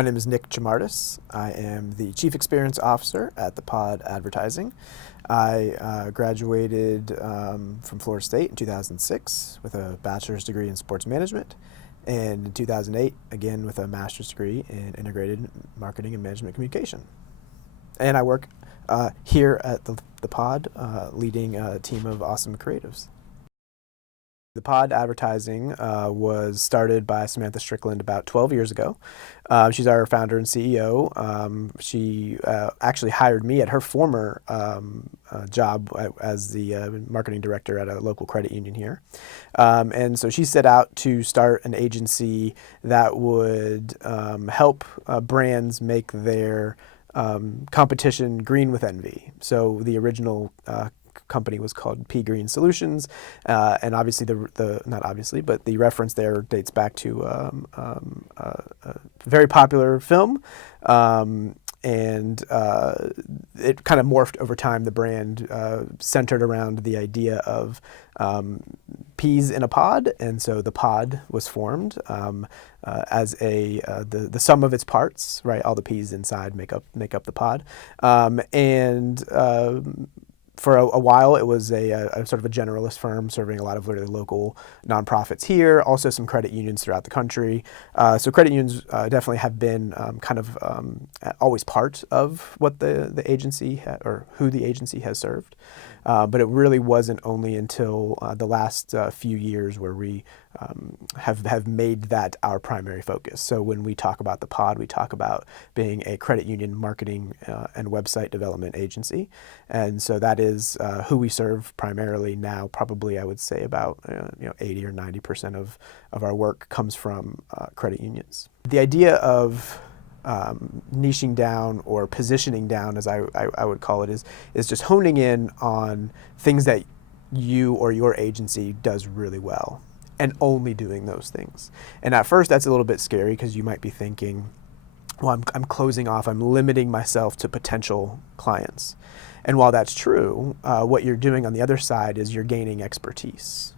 My name is Nick Chiamardas. I am the Chief Experience Officer at the Pod Advertising. I graduated from Florida State in 2006 with a bachelor's degree in sports management, and in 2008, again with a master's degree in integrated marketing and management communication. And I work here at the Pod, leading a team of awesome creatives. The Pod Advertising was started by Samantha Strickland about 12 years ago. She's our founder and CEO. She actually hired me at her former job as the marketing director at a local credit union here. And so she set out to start an agency that would help brands make their competition green with envy. So the original company was called P Green Solutions, and obviously not obviously, but the reference there dates back to a very popular film, and it kind of morphed over time. The brand centered around the idea of peas in a pod, and so the pod was formed as the sum of its parts, right? All the peas inside make up the pod, and for a while, it was a sort of a generalist firm serving a lot of really local nonprofits here, also some credit unions throughout the country. So credit unions definitely have been always part of what the agency or who the agency has served. But it really wasn't only until the last few years where we have made that our primary focus. So when we talk about the Pod, we talk about being a credit union marketing and website development agency. And so that is who we serve primarily now. Probably I would say about 80 or 90% of our work comes from credit unions. The idea of niching down or positioning down, as I would call it, is just honing in on things that you or your agency does really well and only doing those things. And at first that's a little bit scary because you might be thinking, well, I'm closing off, I'm limiting myself to potential clients. And while that's true, what you're doing on the other side is you're gaining expertise.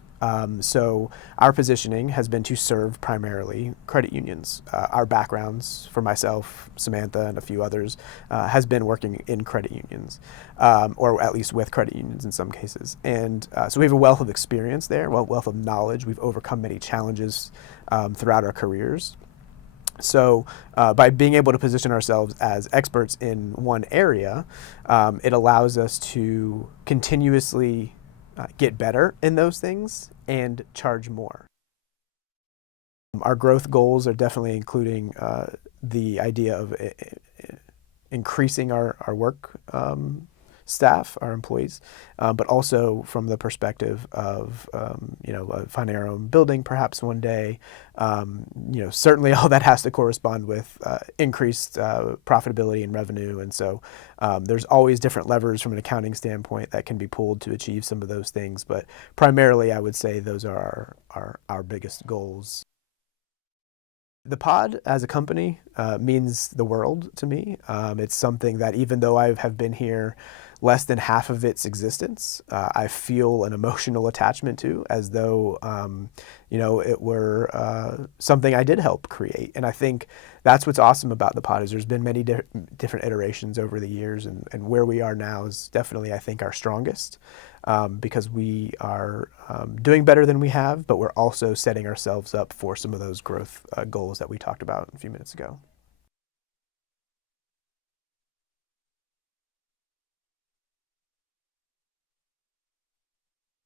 So our positioning has been to serve primarily credit unions. Our backgrounds, for myself, Samantha, and a few others, has been working in credit unions, or at least with credit unions in some cases. And so we have a wealth of experience there, wealth of knowledge. We've overcome many challenges throughout our careers. So by being able to position ourselves as experts in one area, it allows us to continuously get better in those things and charge more. Our growth goals are definitely including the idea of increasing our work staff, our employees, but also from the perspective of finding our own building perhaps one day. Certainly all that has to correspond with increased profitability and revenue, and so there's always different levers from an accounting standpoint that can be pulled to achieve some of those things, but primarily I would say those are our biggest goals. The Pod as a company means the world to me. It's something that even though I have been here less than half of its existence, I feel an emotional attachment to, as though it were something I did help create. And I think that's what's awesome about the Pod is there's been many different iterations over the years, and where we are now is definitely, I think, our strongest, because we are doing better than we have, but we're also setting ourselves up for some of those growth goals that we talked about a few minutes ago.